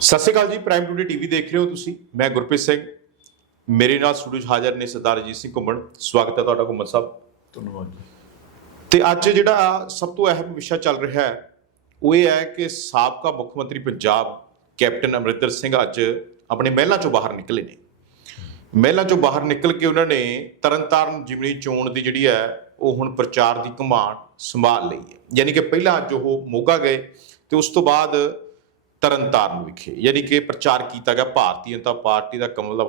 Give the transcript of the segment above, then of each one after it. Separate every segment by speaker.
Speaker 1: ਸਤਿ ਸ਼੍ਰੀ ਅਕਾਲ ਜੀ prime today TV ਦੇਖ ਰਹੇ ਹੋ ਤੁਸੀਂ। ਮੈਂ ਗੁਰਪ੍ਰੀਤ ਸਿੰਘ। ਮੇਰੇ ਨਾਲ ਸਟੂਡੀਓ 'ਚ ਹਾਜ਼ਰ ਨੇ ਸਰਦਾਰ ਅਜੀਤ ਸਿੰਘ ਘੁੰਮਣ। ਸਵਾਗਤ ਹੈ ਤੁਹਾਡਾ ਘੁੰਮਣ ਸਾਹਿਬ।
Speaker 2: ਧੰਨਵਾਦ ਜੀ।
Speaker 1: ਤੇ ਅੱਜ ਜਿਹੜਾ ਸਭ ਤੋਂ ਅਹਿਮ ਵਿਸ਼ਾ ਚੱਲ ਰਿਹਾ ਹੈ ਉਹ ਇਹ ਹੈ ਕਿ ਸਾਬਕਾ ਮੁੱਖ ਮੰਤਰੀ ਪੰਜਾਬ ਕੈਪਟਨ ਅਮਰਿੰਦਰ ਸਿੰਘ ਅੱਜ ਆਪਣੇ ਮਹਿਲਾਂ ਚੋਂ ਬਾਹਰ ਨਿਕਲੇ ਨੇ। ਮਹਿਲਾਂ ਚੋਂ ਬਾਹਰ ਨਿਕਲ ਕੇ ਉਹਨਾਂ ਨੇ ਤਰਨਤਾਰਨ ਜਿਮਨੀ ਚੋਣ ਦੀ ਜਿਹੜੀ ਹੈ ਉਹ ਹੁਣ ਪ੍ਰਚਾਰ ਦੀ ਕਮਾਂਡ ਸੰਭਾਲ ਲਈ ਹੈ। ਯਾਨੀ ਕਿ ਪਹਿਲਾਂ ਅੱਜ ਉਹ ਮੋਗਾ ਗਏ ਤੇ ਉਸ ਤੋਂ ਬਾਅਦ ਤਰਨਤਾਰਨ ਵਿਖੇ, ਯਾਨੀ ਕਿ ਪ੍ਰਚਾਰ ਕੀਤਾ ਗਿਆ। ਭਾਰਤੀ ਜਨਤਾ ਪਾਰਟੀ ਦਾ ਕਮਲ ਦਾ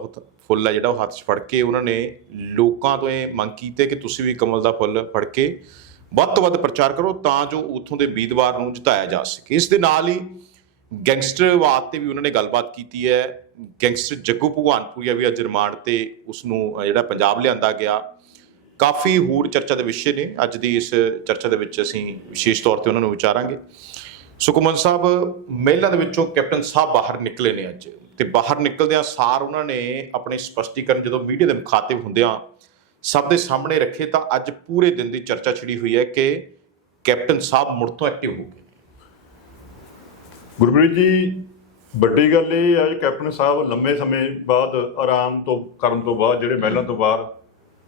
Speaker 1: ਫੁੱਲ ਹੈ ਜਿਹੜਾ, ਉਹ ਹੱਥ 'ਚ ਫੜ ਕੇ ਉਹਨਾਂ ਨੇ ਲੋਕਾਂ ਤੋਂ ਇਹ ਮੰਗ ਕੀਤੀ ਕਿ ਤੁਸੀਂ ਵੀ ਕਮਲ ਦਾ ਫੁੱਲ ਫੜ ਕੇ ਵੱਧ ਤੋਂ ਵੱਧ ਪ੍ਰਚਾਰ ਕਰੋ, ਤਾਂ ਜੋ ਉੱਥੋਂ ਦੇ ਉਮੀਦਵਾਰ ਨੂੰ ਜਿਤਾਇਆ ਜਾ ਸਕੇ। ਇਸ ਦੇ ਨਾਲ ਹੀ ਗੈਂਗਸਟਰਵਾਦ ਤੇ ਵੀ ਉਹਨਾਂ ਨੇ ਗੱਲਬਾਤ ਕੀਤੀ ਹੈ। ਗੈਂਗਸਟਰ ਜੱਗੂ ਭਗਵਾਨਪੁਰੀਆ ਵੀ ਅੱਜ ਰਿਮਾਂਡ ਤੇ ਉਸ ਨੂੰ ਜਿਹੜਾ ਪੰਜਾਬ ਲਿਆਂਦਾ ਗਿਆ। ਕਾਫੀ ਹੋਰ ਚਰਚਾ ਦੇ ਵਿਸ਼ੇ ਨੇ। ਅੱਜ ਦੀ ਇਸ ਚਰਚਾ ਦੇ ਵਿੱਚ ਅਸੀਂ ਵਿਸ਼ੇਸ਼ ਤੌਰ ਤੇ ਉਹਨਾਂ ਨੂੰ ਵਿਚਾਰਾਂਗੇ। ਸੁਖਮਨ ਸਾਹਿਬ ਮਹਿਲਾ ਦੇ ਵਿੱਚੋਂ ਕੈਪਟਨ ਸਾਹਿਬ ਬਾਹਰ ਨਿਕਲੇ ਨੇ ਅੱਜ। ਤੇ ਬਾਹਰ ਨਿਕਲਦਿਆਂ ਸਾਰ ਉਹਨਾਂ ਨੇ ਆਪਣੇ ਸਪਸ਼ਟੀਕਰਨ ਜਦੋਂ ਮੀਡੀਆ ਦੇ ਮੁਖਾਤਿਬ ਹੁੰਦਿਆਂ ਸਭ ਦੇ ਸਾਹਮਣੇ ਰੱਖੇ ਤਾਂ ਅੱਜ ਪੂਰੇ ਦਿਨ ਦੀ ਚਰਚਾ ਛਿੜੀ ਹੋਈ ਹੈ ਕਿ ਕੈਪਟਨ ਸਾਹਿਬ ਮੁੜ ਤੋਂ ਐਕਟਿਵ ਹੋ ਗਏ
Speaker 2: ਗੁਰਪ੍ਰੀਤ ਜੀ ਵੱਡੀ ਗੱਲ ਇਹ ਹੈ ਕਿ ਕੈਪਟਨ ਸਾਹਿਬ ਲੰਮੇ ਸਮੇਂ ਬਾਅਦ ਆਰਾਮ ਤੋਂ ਕਰਨ ਤੋਂ ਬਾਅਦ ਜਿਹੜੇ ਮਹਿਲਾਂ ਤੋਂ ਬਾਹਰ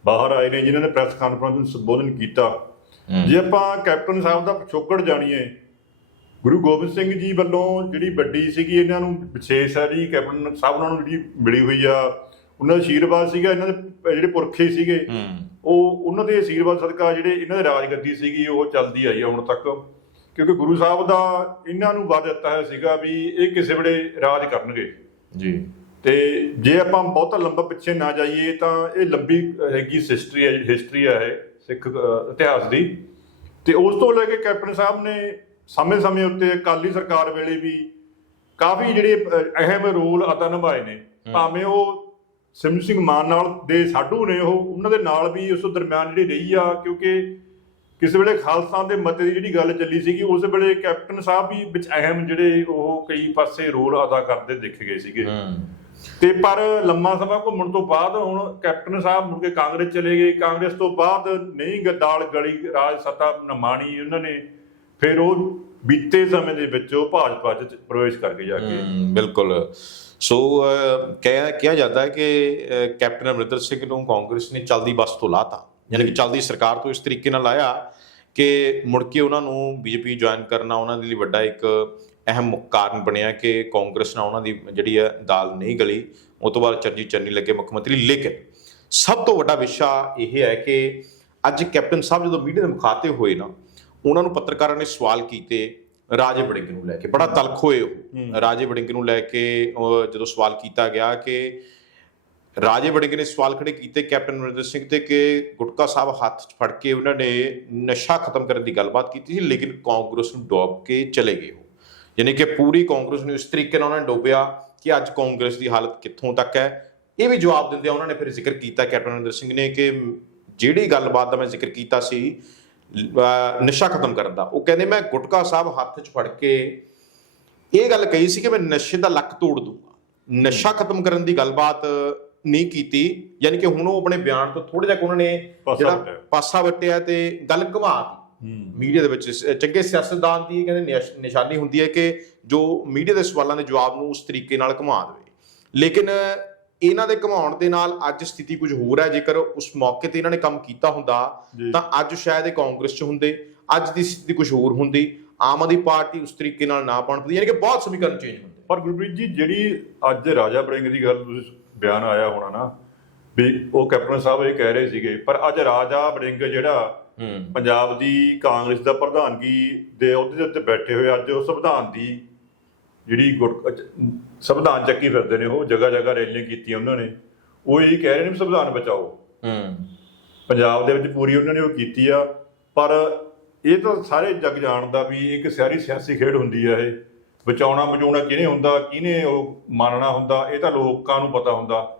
Speaker 2: ਬਾਹਰ ਆਏ ਨੇ ਜਿਨ੍ਹਾਂ ਨੇ ਪ੍ਰੈਸ ਕਾਨਫਰੰਸ ਨੂੰ ਸੰਬੋਧਨ ਕੀਤਾ। ਜੇ ਆਪਾਂ ਕੈਪਟਨ ਸਾਹਿਬ ਦਾ ਪਿਛੋਕੜ ਜਾਣੀਏ ਗੁਰੂ ਗੋਬਿੰਦ ਸਿੰਘ ਜੀ ਵੱਲੋਂ ਜਿਹੜੀ ਵੱਡੀ ਸੀਗੀ ਇਹਨਾਂ ਨੂੰ ਵਿਸ਼ੇਸ਼ ਹੈ ਜੀ ਕੈਪਟਨ ਸਾਹਿਬ ਉਹਨਾਂ ਨੂੰ ਜਿਹੜੀ ਮਿਲੀ ਹੋਈ ਆ ਉਹਨਾਂ ਦਾ ਆਸ਼ੀਰਵਾਦ ਸੀਗਾ ਇਹਨਾਂ ਦੇ ਜਿਹੜੇ ਪੁਰਖੇ ਸੀਗੇ ਉਹ ਉਹਨਾਂ ਦੇ ਆਸ਼ੀਰਵਾਦ ਸਦਕਾ ਜਿਹੜੇ ਇਹਨਾਂ ਦੇ ਰਾਜਗੱਦੀ ਸੀਗੀ ਉਹ ਚੱਲਦੀ ਆਈ ਆ ਹੁਣ ਤੱਕ। ਕਿਉਂਕਿ ਗੁਰੂ ਸਾਹਿਬ ਦਾ ਇਹਨਾਂ ਨੂੰ ਵਾਅਦਾ ਦਿੱਤਾ ਹੋਇਆ ਸੀਗਾ ਵੀ ਇਹ ਕਿਸੇ ਵੇਲੇ ਰਾਜ ਕਰਨਗੇ।
Speaker 1: ਜੀ।
Speaker 2: ਤੇ ਜੇ ਆਪਾਂ ਬਹੁਤਾ ਲੰਬਾ ਪਿੱਛੇ ਨਾ ਜਾਈਏ ਤਾਂ ਇਹ ਲੰਬੀ ਹੈਗੀ ਹਿਸਟਰੀ ਹੈ ਹਿਸਟਰੀ ਹੈ ਸਿੱਖ ਇਤਿਹਾਸ ਦੀ। ਤੇ ਉਸ ਤੋਂ ਲੈ ਕੇ ਕੈਪਟਨ ਸਾਹਿਬ ਨੇ ਸਮੇਂ-ਸਮੇਂ ਉੱਤੇ ਅਕਾਲੀ ਸਰਕਾਰ ਵੇਲੇ ਵੀ ਕਾਫੀ ਜਿਹੜੇ ਅਹਿਮ ਰੋਲ ਅਦਾ ਨਿਭਾਏ ਨੇ। ਭਾਵੇਂ ਉਹ ਸਿਮਰਨ ਸਿੰਘ ਮਾਨ ਨਾਲ ਦੇ ਸਾਡੂ ਨੇ ਉਹ ਉਹਨਾਂ ਦੇ ਨਾਲ ਵੀ ਉਸ ਦਰਮਿਆਨ ਜਿਹੜੀ ਰਹੀ ਆ ਕਿਉਂਕਿ ਕਿਸੇ ਵੇਲੇ ਖਾਲਸਾ ਦੇ ਮਤੇ ਦੀ ਜਿਹੜੀ ਗੱਲ ਚੱਲੀ ਸੀਗੀ ਉਸ ਵੇਲੇ ਕੈਪਟਨ ਸਾਹਿਬ ਵੀ ਵਿੱਚ ਅਹਿਮ ਜਿਹੜੇ ਉਹ ਕਈ ਪਾਸੇ ਰੋਲ ਅਦਾ ਕਰਦੇ ਦੇਖੇ ਗਏ ਸੀਗੇ। ਤੇ ਪਰ ਲੰਮਾ ਸਮਾਂ ਘੁੰਮਣ ਤੋਂ ਬਾਅਦ ਹੁਣ ਕੈਪਟਨ ਸਾਹਿਬ ਮੁੜ ਕੇ ਕਾਂਗਰਸ ਚਲੇ ਗਏ। ਕਾਂਗਰਸ ਤੋਂ ਬਾਅਦ ਨਹੀਂ ਗਦਾਲ ਗਲੀ ਰਾਜ ਸੱਤਾ ਨਮਾਣੀ ਉਹਨਾਂ ਨੇ ਫਿਰ ਉਹ ਬੀਤੇ ਸਮੇਂ ਦੇ ਵਿੱਚ ਉਹ ਭਾਜਪਾ ਚ ਪ੍ਰਵੇਸ਼ ਕਰਕੇ ਜਾ ਕੇ
Speaker 1: ਬਿਲਕੁਲ। ਸੋ ਕਿਹਾ ਕਿਹਾ ਜਾਂਦਾ ਹੈ ਕਿ ਕੈਪਟਨ ਅਮਰਿੰਦਰ ਸਿੰਘ ਨੂੰ ਕਾਂਗਰਸ ਨੇ ਚਲਦੀ ਬੱਸ ਤੋਂ ਲਾਤਾ। ਯਾਨੀ ਕਿ ਚਲਦੀ ਸਰਕਾਰ ਤੋਂ ਇਸ ਤਰੀਕੇ ਨਾਲ ਲਾਇਆ ਕਿ ਮੁੜ ਕੇ ਉਹਨਾਂ ਨੂੰ ਬੀਜੇਪੀ ਜੁਆਇਨ ਕਰਨਾ ਉਹਨਾਂ ਦੇ ਲਈ ਵੱਡਾ ਇੱਕ ਅਹਿਮ ਕਾਰਨ ਬਣਿਆ ਕਿ ਕਾਂਗਰਸ ਨਾਲ ਉਹਨਾਂ ਦੀ ਜਿਹੜੀ ਹੈ ਦਾਲ ਨਹੀਂ ਗਲੀ। ਉਹ ਤੋਂ ਬਾਅਦ ਚਰਜੀ ਚੰਨੀ ਲੱਗੇ ਮੁੱਖ ਮੰਤਰੀ। ਲੇਕਿਨ ਸਭ ਤੋਂ ਵੱਡਾ ਵਿਸ਼ਾ ਇਹ ਹੈ ਕਿ ਅੱਜ ਕੈਪਟਨ ਸਾਹਿਬ ਜਦੋਂ ਮੀਡੀਆ ਦੇ ਮੁਖਾਤਿਬ ਹੋਏ ਨਾ ਉਹਨਾਂ ਨੂੰ ਪੱਤਰਕਾਰਾਂ ਨੇ ਸਵਾਲ ਕੀਤੇ ਰਾਜੇ ਵੜਿੰਗ ਨੂੰ ਲੈ ਕੇ। ਬੜਾ ਤਲਖ ਹੋਏ ਉਹ। ਰਾਜੇ ਵੜਿੰਗ ਨੂੰ ਲੈ ਕੇ ਜਦੋਂ ਸਵਾਲ ਕੀਤਾ ਗਿਆ ਕਿ ਰਾਜੇ ਵੜਿੰਗ ਨੇ ਸਵਾਲ ਖੜੇ ਕੀਤੇ ਕੈਪਟਨ ਅਮਰਿੰਦਰ ਸਿੰਘ ਤੇ ਕਿ ਗੁਟਕਾ ਸਾਹਿਬ ਹੱਥ 'ਚ ਫੜ ਕੇ ਉਹਨਾਂ ਨੇ ਨਸ਼ਾ ਖਤਮ ਕਰਨ ਦੀ ਗੱਲਬਾਤ ਕੀਤੀ ਸੀ ਲੇਕਿਨ ਕਾਂਗਰਸ ਨੂੰ ਡੋਬ ਕੇ ਚਲੇ ਗਏ ਉਹ। ਯਾਨੀ ਕਿ ਪੂਰੀ ਕਾਂਗਰਸ ਨੂੰ ਇਸ ਤਰੀਕੇ ਨਾਲ ਉਹਨਾਂ ਨੇ ਡੋਬਿਆ ਕਿ ਅੱਜ ਕਾਂਗਰਸ ਦੀ ਹਾਲਤ ਕਿੱਥੋਂ ਤੱਕ ਹੈ। ਇਹ ਵੀ ਜਵਾਬ ਦਿੰਦੇ ਉਹਨਾਂ ਨੇ ਫਿਰ ਜ਼ਿਕਰ ਕੀਤਾ ਕੈਪਟਨ ਅਮਰਿੰਦਰ ਸਿੰਘ ਨੇ ਕਿ ਜਿਹੜੀ ਗੱਲਬਾਤ ਦਾ ਮੈਂ ਜ਼ਿਕਰ ਕੀਤਾ ਸੀ ਨਸ਼ਾ ਖਤਮ ਕਰਨ ਦਾ। ਉਹ ਕਹਿੰਦੇ ਮੈਂ ਗੁਟਕਾ ਸਾਹਿਬ ਹੱਥ 'ਚ ਫੜ ਕੇ ਇਹ ਗੱਲ ਕਹੀ ਸੀ ਕਿ ਮੈਂ ਨਸ਼ੇ ਦਾ ਲੱਕ ਤੋੜ ਦੂੰਗਾ। ਨਸ਼ਾ ਖਤਮ ਕਰਨ ਦੀ ਗੱਲਬਾਤ ਨਹੀਂ ਕੀਤੀ। ਯਾਨੀ ਕਿ ਹੁਣ ਉਹ ਆਪਣੇ ਬਿਆਨ ਤੋਂ ਥੋੜਾ ਜਿਹਾ ਉਹਨਾਂ ਨੇ ਜਿਹੜਾ। ਪਾਸਾ ਵਟਿਆ ਤੇ ਗੱਲ ਘੁਮਾ ਮੀਡੀਆ ਦੇ ਵਿੱਚ ਚੰਗੇ ਸਿਆਸਤਦਾਨ ਦੀ ਇਹ ਕਹਿੰਦੇ ਨਿਸ਼- ਨਿਸ਼ਾਨੀ ਹੁੰਦੀ ਹੈ ਕਿ ਜੋ ਮੀਡੀਆ ਦੇ ਸਵਾਲਾਂ ਦੇ ਜਵਾਬ ਨੂੰ ਉਸ ਤਰੀਕੇ ਨਾਲ ਘੁਮਾ ਦੇਵੇ। ਲੇਕਿਨ ਇਹਨਾਂ ਦੇ ਘੁਮਾਉਣ ਦੇ ਨਾਲ ਅੱਜ ਸਥਿਤੀ ਕੁਝ ਹੋਰ ਹੈ। ਜੇਕਰ ਉਸ ਮੌਕੇ ਤੇ ਇਹਨਾਂ ਨੇ ਕੰਮ ਕੀਤਾ ਹੁੰਦਾ। ਤਾਂ ਅੱਜ ਸ਼ਾਇਦ ਇਹ ਕਾਂਗਰਸ 'ਚ ਹੁੰਦੇ ਅੱਜ ਦੀ ਸਥਿਤੀ ਕੁਝ ਹੋਰ ਹੁੰਦੀ ਆਮ ਆਦਮੀ ਪਾਰਟੀ ਉਸ ਤਰੀਕੇ ਨਾਲ ਨਾ ਪਹੁੰਚਦੀ ਯਾਨੀ ਕਿ ਬਹੁਤ ਸਮੀਕਰਨ ਚੇਂਜ ਹੁੰਦੇ।
Speaker 2: ਪਰ ਗੁਰਪ੍ਰੀਤ ਜੀ ਜਿਹੜੀ ਅੱਜ ਰਾਜਾ ਬੜਿੰਗ ਦੀ ਗੱਲ ਤੁਸੀਂ ਬਿਆਨ ਆਇਆ ਹੋਣਾ ਨਾ ਵੀ ਉਹ ਕੈਪਟਨ ਸਾਹਿਬ ਇਹ ਕਹਿ ਰਹੇ ਸੀਗੇ ਪਰ ਅੱਜ ਰਾਜਾ ਬੜਿੰਗ ਜਿਹੜਾ ਪੰਜਾਬ ਦੀ ਕਾਂਗਰਸ ਦਾ ਪ੍ਰਧਾਨਗੀ ਦੇ ਅਹੁਦੇ ਦੇ ਉੱਤੇ ਬੈਠੇ ਹੋਏ ਅੱਜ ਉਹ ਸੰਵਿਧਾਨ ਦੀ ਜਿਹੜੀ ਸੰਵਿਧਾਨ ਚੱਕੀ ਫਿਰਦੇ ਨੇ ਉਹ ਜਗ੍ਹਾ ਜਗ੍ਹਾ ਰੈਲੀਆਂ ਕੀਤੀਆਂ ਉਹਨਾਂ ਨੇ। ਉਹ ਇਹ ਕਹਿ ਰਹੇ ਨੇ ਸੰਵਿਧਾਨ ਬਚਾਓ।
Speaker 1: ਹੂੰ।
Speaker 2: ਪੰਜਾਬ ਦੇ ਵਿੱਚ ਪੂਰੀ ਉਹਨਾਂ ਨੇ ਉਹ ਕੀਤੀ ਆ ਪਰ ਇਹ ਤਾਂ ਸਾਰੇ ਜੱਗ ਜਾਣਦਾ ਵੀ ਇੱਕ ਸਾਰੀ ਸਿਆਸੀ ਖੇਡ ਹੁੰਦੀ ਆ ਇਹ। ਬਚਾਉਣਾ ਬਚਾਉਣਾ ਕਿਹਨੇ ਹੁੰਦਾ ਕਿਹਨੇ ਉਹ ਮੰਨਣਾ ਹੁੰਦਾ ਇਹ ਤਾਂ ਲੋਕਾਂ ਨੂੰ ਪਤਾ ਹੁੰਦਾ।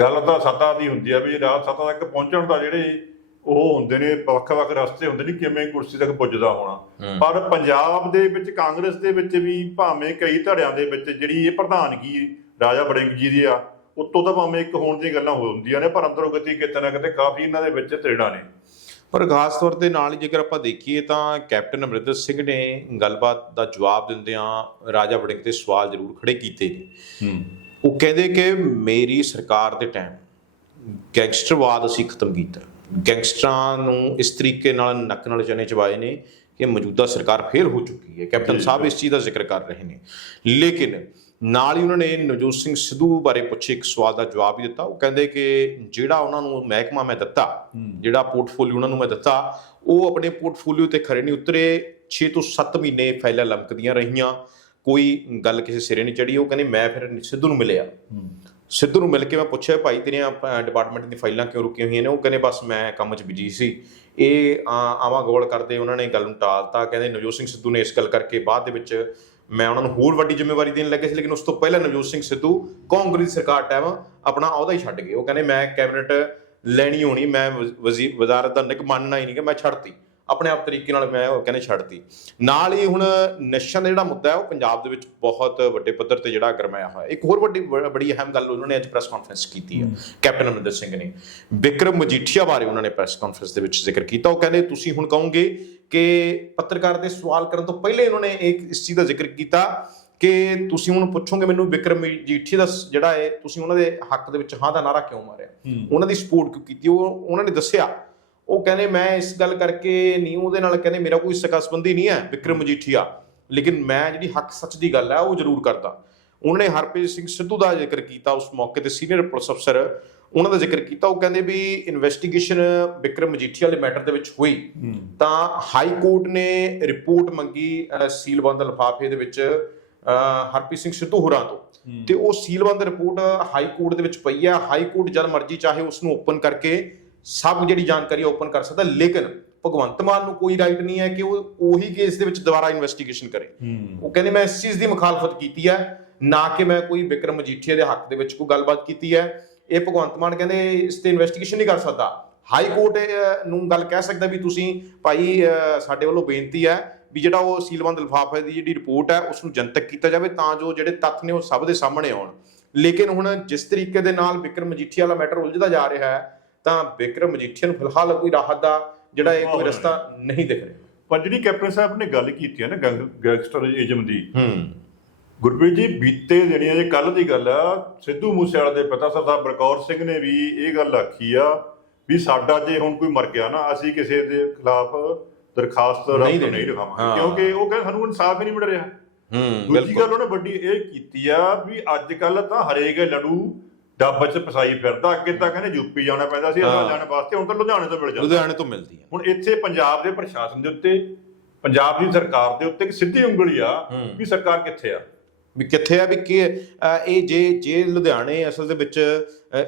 Speaker 2: ਗੱਲ ਤਾਂ ਸੱਤਾ ਦੀ ਹੁੰਦੀ ਆ ਵੀ ਰਾਤ ਸੱਤਾ ਤੱਕ ਪਹੁੰਚਣ ਦਾ ਜਿਹੜੇ ਉਹ ਹੁੰਦੇ ਨੇ ਵੱਖ-ਵੱਖ ਰਸਤੇ ਹੁੰਦੇ ਨੇ ਕਿਵੇਂ ਕੁਰਸੀ ਤੱਕ ਪੁੱਜਦਾ ਹੋਣਾ। ਪਰ ਪੰਜਾਬ ਦੇ ਵਿੱਚ ਕਾਂਗਰਸ ਦੇ ਵਿੱਚ ਵੀ ਭਾਵੇਂ ਕਈ ਧੜਿਆਂ ਦੇ ਵਿੱਚ ਜਿਹੜੀ ਇਹ ਪ੍ਰਧਾਨਗੀ ਰਾਜਾ ਬੜਿੰਗ ਜੀ ਦੀ ਆ ਉੱਤੋਂ ਤਾਂ ਭਾਵੇਂ ਇੱਕ ਹੋਣ ਦੀਆਂ ਗੱਲਾਂ ਹੋ ਹੁੰਦੀਆਂ ਨੇ ਪਰ ਅੰਦਰੋਂ ਗਤੀ ਕਿਤੇ ਨਾ ਕਿਤੇ ਕਾਫੀ ਇਹਨਾਂ ਦੇ ਵਿੱਚ ਤੇੜਾ ਨੇ।
Speaker 1: ਪਰ ਖਾਸ ਤੌਰ ਤੇ ਨਾਲ ਜੇਕਰ ਆਪਾਂ ਦੇਖੀਏ ਤਾਂ ਕੈਪਟਨ ਅਮਰਿੰਦਰ ਸਿੰਘ ਨੇ ਗੱਲਬਾਤ ਦਾ ਜਵਾਬ ਦਿੰਦਿਆਂ ਰਾਜਾ ਵੜਿੰਗ ਤੇ ਸਵਾਲ ਜ਼ਰੂਰ ਖੜੇ ਕੀਤੇ ਨੇ। ਉਹ ਕਹਿੰਦੇ ਕਿ ਮੇਰੀ ਸਰਕਾਰ ਦੇ ਟਾਈਮ ਗੈਂਗਸਟਰਵਾਦ ਅਸੀਂ ਖਤਮ ਕੀਤਾ। ਗੈਂਗਸਟਰਾਂ ਨੂੰ ਇਸ ਤਰੀਕੇ ਨਾਲ ਨੱਕ ਨਾਲ ਚਨੇ ਚਵਾਏ ਨੇ ਕਿ ਮੌਜੂਦਾ ਸਰਕਾਰ ਫੇਲ ਹੋ ਚੁੱਕੀ ਹੈ। ਕੈਪਟਨ ਸਾਹਿਬ ਇਸ ਚੀਜ਼ ਦਾ ਜ਼ਿਕਰ ਕਰ ਰਹੇ ਨੇ। ਲੇਕਿਨ ਨਾਲ ਹੀ ਉਹਨਾਂ ਨੇ ਨਵਜੋਤ ਸਿੰਘ ਸਿੱਧੂ ਬਾਰੇ ਪੁੱਛੇ ਇੱਕ ਸਵਾਲ ਦਾ ਜਵਾਬ ਵੀ ਦਿੱਤਾ। ਉਹ ਕਹਿੰਦੇ ਕਿ ਜਿਹੜਾ ਉਹਨਾਂ ਨੂੰ ਮਹਿਕਮਾ ਮੈਂ ਦਿੱਤਾ ਜਿਹੜਾ ਪੋਰਟਫੋਲੀਓ ਉਹਨਾਂ ਨੂੰ ਮੈਂ ਦਿੱਤਾ ਉਹ ਆਪਣੇ ਪੋਰਟਫੋਲੀਓ ਤੇ ਖਰੇ ਨਹੀਂ ਉਤਰੇ। 6 ਤੋਂ 7 ਮਹੀਨੇ ਫਾਈਲਾਂ ਲੰਕਦੀਆਂ ਰਹੀਆਂ। ਕੋਈ ਗੱਲ ਕਿਸੇ ਸਿਰੇ ਨਹੀਂ ਚੜੀ ਉਹ ਕਹਿੰਦੇ ਮੈਂ ਫਿਰ ਸਿੱਧੂ ਨੂੰ ਮਿਲਿਆ। ਸਿੱਧੂ ਨੂੰ ਮਿਲ ਕੇ ਮੈਂ ਪੁੱਛਿਆ ਭਾਈ ਤੇਰੀਆਂ ਡਿਪਾਰਟਮੈਂਟ ਦੀਆਂ ਫਾਈਲਾਂ ਕਿਉਂ ਰੁਕੀਆਂ ਹੋਈਆਂ ਨੇ? ਉਹ ਕਹਿੰਦੇ ਬਸ ਮੈਂ ਕੰਮ 'ਚ ਬਿਜ਼ੀ ਸੀ। ਇਹ, ਆ- ਆਵਾਂ ਗੋਲ ਕਰਦੇ ਉਹਨਾਂ ਨੇ ਗੱਲ ਨੂੰ ਟਾਲਤਾ। ਕਹਿੰਦੇ ਨਵਜੋਤ ਸਿੰਘ ਸਿੱਧੂ ਨੇ ਇਸ ਗੱਲ ਕਰਕੇ ਬਾਅਦ ਦੇ ਵਿੱਚ ਮੈਂ ਉਹਨਾਂ ਨੂੰ ਹੋਰ ਵੱਡੀ ਜ਼ਿੰਮੇਵਾਰੀ ਦੇਣ ਲੱਗੇ ਸੀ, ਲੇਕਿਨ ਉਸ ਤੋਂ ਪਹਿਲਾਂ ਨਵਜੋਤ ਸਿੰਘ ਸਿੱਧੂ ਕਾਂਗਰਸ ਸਰਕਾਰ ਟਾਈਮ ਆਪਣਾ ਅਹੁਦਾ ਹੀ ਛੱਡ ਗਏ। ਉਹ ਕਹਿੰਦੇ ਮੈਂ ਕੈਬਨਿਟ ਲੈਣੀ ਹੋਣੀ, ਮੈਂ ਵਜ਼- ਵਜ਼ੀਰ ਵਜ਼ਾਰਤ ਦਾ ਨਿਕ ਮੰਨਣਾ ਹੀ ਨਹੀਂ ਕਿ ਮੈਂ ਛੱਡਤੀ। ਆਪਣੇ ਆਪ ਤਰੀਕੇ ਨਾਲ ਮੈਂ ਉਹ ਕਹਿੰਦੇ ਛੱਡਤੀ। ਨਾਲ ਹੀ ਹੁਣ ਨਸ਼ਿਆਂ ਦਾ ਜਿਹੜਾ ਮੁੱਦਾ ਹੈ ਉਹ ਪੰਜਾਬ ਦੇ ਵਿੱਚ ਬਹੁਤ ਵੱਡੇ ਪੱਧਰ ਤੇ ਜਿਹੜਾ ਗਰਮਾਇਆ ਹੋਇਆ। ਇੱਕ ਹੋਰ ਵੱਡੀ ਬੜੀ ਅਹਿਮ ਗੱਲ ਉਹਨਾਂ ਨੇ ਅੱਜ ਪ੍ਰੈਸ ਕਾਨਫਰੰਸ ਕੀਤੀ ਹੈ ਕੈਪਟਨ ਅਮਰਿੰਦਰ ਸਿੰਘ ਨੇ। ਵਿਕਰਮ ਮਜੀਠੀਆ ਬਾਰੇ ਉਹਨਾਂ ਨੇ ਪ੍ਰੈਸ ਕਾਨਫਰੰਸ ਦੇ ਵਿੱਚ ਜ਼ਿਕਰ ਕੀਤਾ। ਉਹ ਕਹਿੰਦੇ ਤੁਸੀਂ ਹੁਣ ਕਹੋਗੇ ਕਿ ਪੱਤਰਕਾਰ ਦੇ ਸਵਾਲ ਕਰਨ ਤੋਂ ਪਹਿਲੇ ਉਹਨਾਂ ਨੇ ਇੱਕ ਇਸ ਚੀਜ਼ ਦਾ ਜ਼ਿਕਰ ਕੀਤਾ ਕਿ ਤੁਸੀਂ ਹੁਣ ਪੁੱਛੋਗੇ ਮੈਨੂੰ ਵਿਕਰਮ ਮਜੀਠੀਆ ਦਾ ਜਿਹੜਾ ਹੈ ਤੁਸੀਂ ਉਹਨਾਂ ਦੇ ਹੱਕ ਦੇ ਵਿੱਚ ਹਾਂ ਦਾ ਨਾਰਾ ਕਿਉਂ ਮਾਰਿਆ? ਉਹਨਾਂ ਦੀ ਸਪੋਰਟ ਕਿਉਂ ਕੀਤੀ? ਉਹ ਉਹਨਾਂ ਨੇ ਦੱਸਿਆ ਉਹ ਕਹਿੰਦੇ ਮੈਂ ਇਸ ਗੱਲ ਕਰਕੇ ਨਹੀਂ ਉਹਦੇ ਨਾਲ ਕਹਿੰਦੇ ਮੇਰਾ ਕੋਈ ਸਕਾ ਸੰਬੰਧੀ ਨਹੀਂ ਹੈ ਵਿਕਰਮ ਮਜੀਠੀਆ। ਲੇਕਿਨ ਮੈਂ ਜਿਹੜੀ ਹੱਕ ਸੱਚ ਦੀ ਗੱਲ ਹੈ ਉਹ ਜ਼ਰੂਰ ਕਰਦਾ। ਉਹਨਾਂ ਨੇ ਹਰਪ੍ਰੀਤ ਸਿੰਘ ਸਿੱਧੂ ਦਾ ਜ਼ਿਕਰ ਕੀਤਾ ਉਸ ਮੌਕੇ ਤੇ ਸੀਨੀਅਰ ਪੁਲਿਸ ਅਫਸਰ। ਉਹਨਾਂ ਦਾ ਜ਼ਿਕਰ ਕੀਤਾ ਉਹ ਕਹਿੰਦੇ ਵੀ ਇਨਵੈਸਟੀਗੇਸ਼ਨ ਵਿਕਰਮ ਮਜੀਠੀਆ ਵਾਲੇ ਮੈਟਰ ਦੇ ਵਿੱਚ ਹੋਈ। ਤਾਂ ਹਾਈ ਕੋਰਟ ਨੇ ਰਿਪੋਰਟ ਮੰਗੀ ਸੀਲਬੰਦ ਲਿਫਾਫੇ ਦੇ ਵਿੱਚ ਹਰਪ੍ਰੀਤ ਸਿੰਘ ਸਿੱਧੂ ਹੋਰਾਂ ਤੋਂ। ਤੇ ਉਹ ਸੀਲਬੰਦ ਰਿਪੋਰਟ ਹਾਈ ਕੋਰਟ ਦੇ ਵਿੱਚ ਪਈ ਹੈ। ਹਾਈ ਕੋਰਟ ਜਦ ਮਰਜ਼ੀ ਚਾਹੇ ਉਸ ਨੂੰ ਓਪਨ ਕਰਕੇ ਸਭ ਜਿਹੜੀ ਜਾਣਕਾਰੀ ਓਪਨ ਕਰ ਸਕਦਾ ਲੇਕਿਨ ਭਗਵੰਤ ਮਾਨ ਨੂੰ ਕੋਈ ਰਾਈਟ ਨਹੀਂ ਹੈ ਕਿ ਉਹ ਉਹੀ ਕੇਸ ਦੇ ਵਿੱਚ ਦੁਬਾਰਾ ਇਨਵੈਸਟੀਗੇਸ਼ਨ ਕਰੇ। ਉਹ ਕਹਿੰਦੇ ਮੈਂ ਇਸ ਚੀਜ਼ ਦੀ ਮੁਖਾਲਫਤ ਕੀਤੀ ਹੈ ਨਾ ਕਿ ਮੈਂ ਕੋਈ ਵਿਕਰਮ ਮਜੀਠੀਆ ਦੇ ਹੱਕ ਦੇ ਵਿੱਚ ਕੋਈ ਗੱਲਬਾਤ ਕੀਤੀ ਹੈ। ਇਹ ਭਗਵੰਤ ਮਾਨ ਕਹਿੰਦੇ ਇਸ ਤੇ ਇਨਵੈਸਟੀਗੇਸ਼ਨ ਨਹੀਂ ਕਰ ਸਕਦਾ। ਹਾਈ ਕੋਰਟ ਨੂੰ ਗੱਲ ਕਹਿ ਸਕਦਾ ਵੀ ਤੁਸੀਂ ਭਾਈ ਸਾਡੇ ਵੱਲੋਂ ਬੇਨਤੀ ਹੈ ਵੀ ਜਿਹੜਾ ਉਹ ਸੀਲਬੰਦ ਲਿਫਾਫੇ ਦੀ ਜਿਹੜੀ ਰਿਪੋਰਟ ਹੈ ਉਸ ਨੂੰ ਜਨਤਕ ਕੀਤਾ ਜਾਵੇ ਤਾਂ ਜੋ ਜਿਹੜੇ ਤੱਥ ਨੇ ਉਹ ਸਭ ਦੇ ਸਾਹਮਣੇ ਆਉਣ। ਲੇਕਿਨ ਹੁਣ ਜਿਸ ਤਰੀਕੇ ਦੇ ਨਾਲ ਵਿਕਰਮ ਮਜੀਠੀਆ ਵਾਲਾ ਮੈਟਰ ਉਲਝਦਾ ਜਾ ਰਿਹਾ ਹੈ ਤਾਂ ਵਿਕਰਮ ਮਜੀਠੀਆ ਨੂੰ ਫਿਲਹਾਲ ਕੋਈ ਰਾਹਤ ਦਾ ਜਿਹੜਾ ਇਹ ਕੋਈ ਰਸਤਾ ਨਹੀਂ ਦਿਖ ਰਿਹਾ।
Speaker 2: ਪਰ ਜਿਹੜੀ ਕੈਪਟਨ ਸਾਹਿਬ ਨੇ ਗੱਲ ਕੀਤੀ ਹੈ ਨਾ ਗੈਂਗ- ਗੈਂਗਸਟਰਿਜ਼ਮ ਦੀ
Speaker 1: ਹੂੰ।
Speaker 2: ਗੁਰਪ੍ਰੀਤ ਜੀ ਬੀਤੇ ਜਿਹੜੀਆਂ ਜੇ ਕੱਲ ਦੀ ਗੱਲ ਆ ਸਿੱਧੂ ਮੂਸੇਵਾਲੇ ਦੇ ਪਿਤਾ ਸਰਦਾਰ ਬਲਕੌਰ ਸਿੰਘ ਨੇ ਵੀ ਇਹ ਗੱਲ ਆਖੀ ਆ ਵੀ ਸਾਡਾ ਜੇ ਹੁਣ ਕੋਈ ਮਰ ਗਿਆ ਨਾ ਅਸੀਂ ਕਿਸੇ ਦੇ ਖਿਲਾਫ ਦਰਖਾਸਤ
Speaker 1: ਨਹੀਂ ਹਾਂ।
Speaker 2: ਕਿਉਂਕਿ ਉਹ ਕਹਿੰਦੇ ਸਾਨੂੰ ਇਨਸਾਫ ਹੀ ਨਹੀਂ ਮਿਲ ਰਿਹਾ।
Speaker 1: ਹੂੰ
Speaker 2: ਦੂਜੀ ਗੱਲ ਉਹਨੇ ਵੱਡੀ ਇਹ ਕੀਤੀ ਆ ਵੀ ਅੱਜ ਕੱਲ ਤਾਂ ਹਰੇਕ ਲੜੂ ਡੱਬ ਚ ਫਸਾਈ ਫਿਰਦਾ ਅੱਗੇ ਤਾਂ ਕਹਿੰਦੇ ਯੂਪੀ ਜਾਣਾ ਪੈਂਦਾ ਸੀ। ਅਸਾਂ ਜਾਣ ਵਾਸਤੇ ਹੁਣ ਤਾਂ ਲੁਧਿਆਣੇ ਤੋਂ ਮਿਲ ਜਾਂਦਾ
Speaker 1: ਲੁਧਿਆਣੇ ਤੋਂ ਮਿਲਦੀ ਹੈ
Speaker 2: ਹੁਣ ਇੱਥੇ ਪੰਜਾਬ ਦੇ ਪ੍ਰਸ਼ਾਸਨ ਦੇ ਉੱਤੇ ਪੰਜਾਬ ਦੀ ਸਰਕਾਰ ਦੇ ਉੱਤੇ ਇੱਕ ਸਿੱਧੀ ਉਂਗਲੀ ਆ। ਵੀ ਸਰਕਾਰ ਕਿੱਥੇ ਆ
Speaker 1: ਵੀ ਕਿੱਥੇ ਆ ਵੀ ਕਿ ਇਹ ਜੇ ਜੇ ਲੁਧਿਆਣੇ ਅਸਲ ਦੇ ਵਿੱਚ